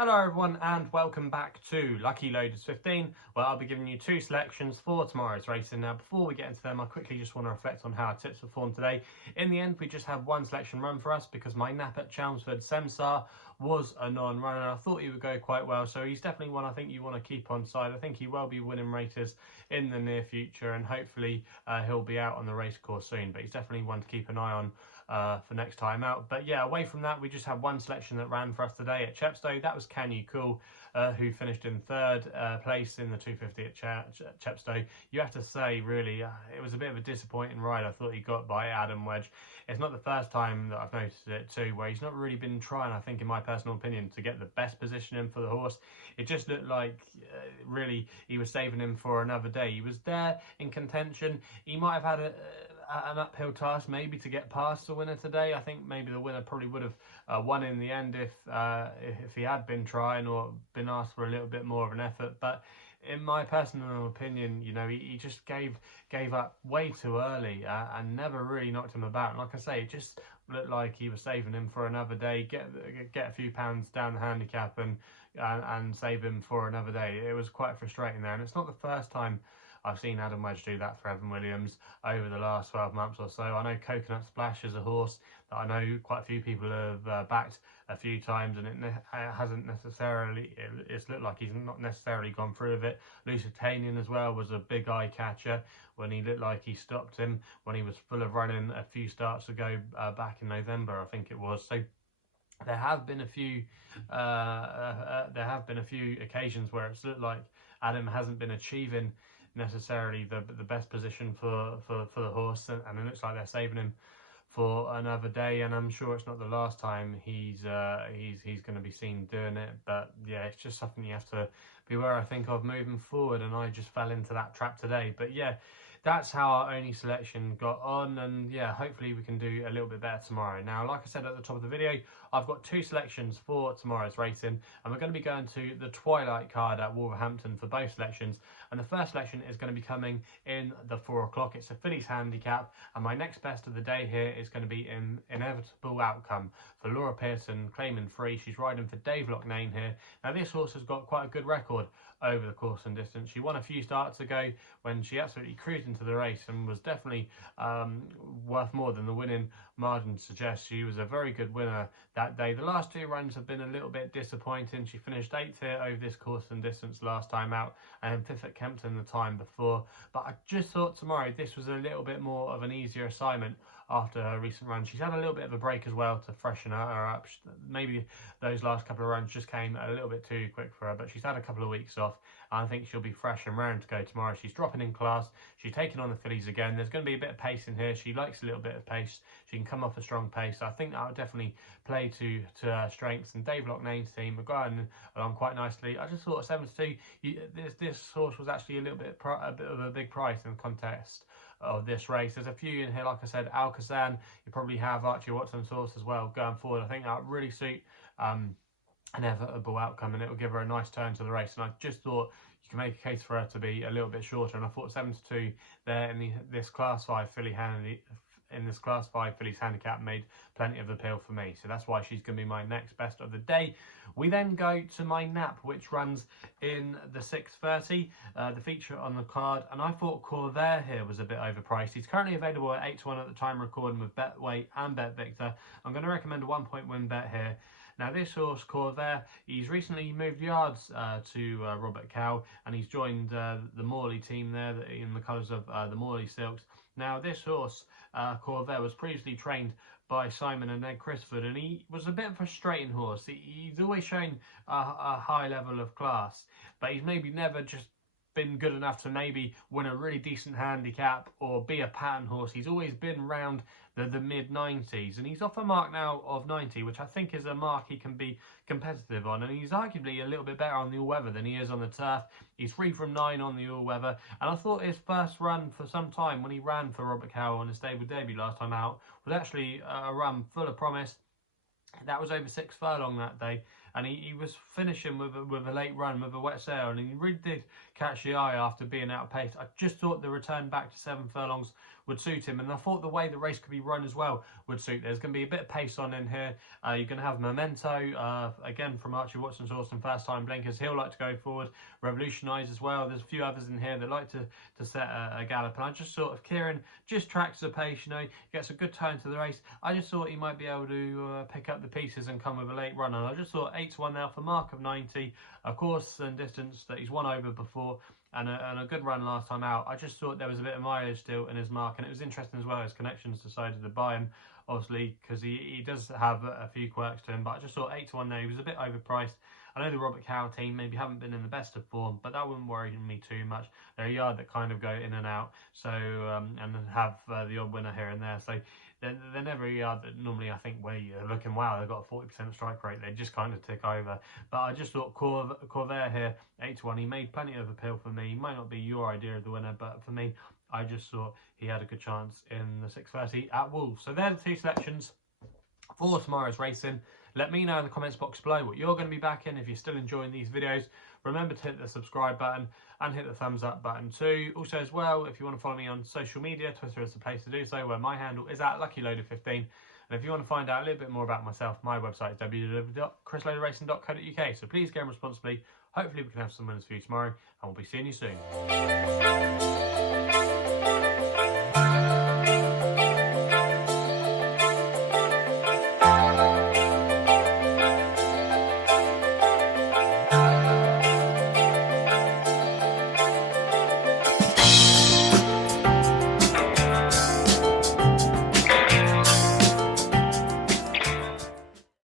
Hello everyone and welcome back to Lucky Loaders 15, where I'll be giving you two selections for tomorrow's racing. Now before we get into them, I quickly just want to reflect on how our tips performed today. In the end, we just have one selection run for us because my nap at Chelmsford, Semsar, was a non-run and I thought he would go quite well. So he's definitely one I think you want to keep on side. I think he will be winning races in the near future and hopefully he'll be out on the race course soon. But he's definitely one to keep an eye on for next time out. But yeah, away from that, we just have one selection that ran for us today at Chepstow. That was Can You Cool, who finished in third place in the 250 at Chepstow. You have to say, really, it was a bit of a disappointing ride. I thought he got by Adam Wedge. It's not the first time that I've noticed it too, where he's not really been trying, I think, in my personal opinion, to get the best position in for the horse. It just looked like, really, he was saving him for another day. He was there in contention. He might have had an uphill task maybe to get past the winner today. I think maybe the winner probably would have won in the end if he had been trying or been asked for a little bit more of an effort. But in my personal opinion, you know, he just gave up way too early and never really knocked him about. And like I say, it just looked like he was saving him for another day, get a few pounds down the handicap and save him for another day. It was quite frustrating there, and it's not the first time I've seen Adam Wedge do that for Evan Williams over the last 12 months or so. I know Coconut Splash is a horse that I know quite a few people have backed a few times, and it hasn't necessarily, it's looked like he's not necessarily gone through with it. Lusitanian as well was a big eye catcher when he looked like he stopped him when he was full of running a few starts ago back in November, I think it was. So there have been a few occasions where it's looked like Adam hasn't been achieving necessarily the best position for the horse, and it looks like they're saving him for another day, and I'm sure it's not the last time he's going to be seen doing it. But yeah, it's just something you have to be aware, I think, of moving forward, and I just fell into that trap today. But yeah, that's how our only selection got on, and yeah, hopefully we can do a little bit better tomorrow. Now, like I said at the top of the video, I've got two selections for tomorrow's racing, and we're going to be going to the Twilight card at Wolverhampton for both selections. And the first selection is going to be coming in the 4 o'clock. It's a fillies handicap, and my next best of the day here is going to be in Inevitable Outcome for Laura Pearson, claiming free. She's riding for Dave Loughnane here. Now, this horse has got quite a good record over the course and distance. She won a few starts ago when she absolutely cruised into the race and was definitely worth more than the winning margin suggests. She was a very good winner that day. The last two runs have been a little bit disappointing. She finished 8th here over this course and distance last time out, and 5th at Kempton the time before. But I just thought tomorrow this was a little bit more of an easier assignment after her recent run. She's had a little bit of a break as well to freshen her up. Maybe those last couple of runs just came a little bit too quick for her, but she's had a couple of weeks off, and I think she'll be fresh and raring to go tomorrow. She's dropping in class. She's taking on the fillies again. There's going to be a bit of pace in here. She likes a little bit of pace. She can come off a strong pace. So I think that would definitely play to her strengths. And Dave Loughlane's team are going along quite nicely. I just thought 7-2, this horse was actually a bit of a big price in the context of this race. There's a few in here, like I said, Alcazan. You probably have Archie Watson's horse as well going forward. I think that would really suit an Inevitable Outcome, and it will give her a nice turn to the race. And I just thought you can make a case for her to be a little bit shorter, and I thought 7-2 there in this Class 5 filly fillies handicap made plenty of appeal for me. So that's why she's going to be my next best of the day. We then go to my nap, which runs in the 6:30, the feature on the card, and I thought Corvair here was a bit overpriced. He's currently available at 8-1 at the time recording with Betway and Bet Victor. I'm going to recommend a 1-point win bet here. Now, this horse, Corvair, he's recently moved yards to Robert Cow, and he's joined the Morley team there in the colours of the Morley Silks. Now, this horse, Corvair, was previously trained by Simon and Ned Crisford, and he was a bit of a frustrating horse. He's always shown a high level of class, but he's maybe never just been good enough to maybe win a really decent handicap or be a pattern horse. He's always been around the mid-90s, and he's off a mark now of 90, which I think is a mark he can be competitive on, and he's arguably a little bit better on the all-weather than he is on the turf. He's 3 from 9 on the all-weather, and I thought his first run for some time when he ran for Robert Cowell on his stable debut last time out was actually a run full of promise. That was over 6 furlong that day, and he was finishing with a late run with a wet sail, and he really did catch the eye after being out of pace. I just thought the return back to 7 furlongs would suit him. And I thought the way the race could be run as well would suit. There's going to be a bit of pace on in here. You're going to have Memento, again from Archie Watson's horse and First Time Blinkers. He'll like to go forward. Revolutionise as well. There's a few others in here that like to set a gallop. And I just thought if Kieran just tracks the pace, you know, gets a good turn to the race, I just thought he might be able to pick up the pieces and come with a late run. And I just thought 8-1 now for Mark of 90, a course and distance that he's won over before, and a good run last time out. I just thought there was a bit of mileage still in his mark, and it was interesting as well. His connections decided to buy him, obviously, because he does have a few quirks to him. But I just thought 8-1 now, he was a bit overpriced. I know the Robert Cowell team maybe haven't been in the best of form, but that wouldn't worry me too much. They're a yard that kind of go in and out, so and have the odd winner here and there. So they're never a yard that normally I think where you're looking, wow, they've got a 40% strike rate. They just kind of tick over. But I just thought Corvair here, 8-1. He made plenty of appeal for me. He might not be your idea of the winner, but for me, I just thought he had a good chance in the 6:30 at Wolves. So they're the two selections for tomorrow's racing. Let me know in the comments box below what you're going to be backing. If you're still enjoying these videos, remember to hit the subscribe button and hit the thumbs up button too. Also as well, if you want to follow me on social media, Twitter is the place to do so, where my handle is at LuckyLoader15. And if you want to find out a little bit more about myself, my website is www.chrisloaderracing.co.uk. So please game responsibly. Hopefully we can have some winners for you tomorrow, and we'll be seeing you soon.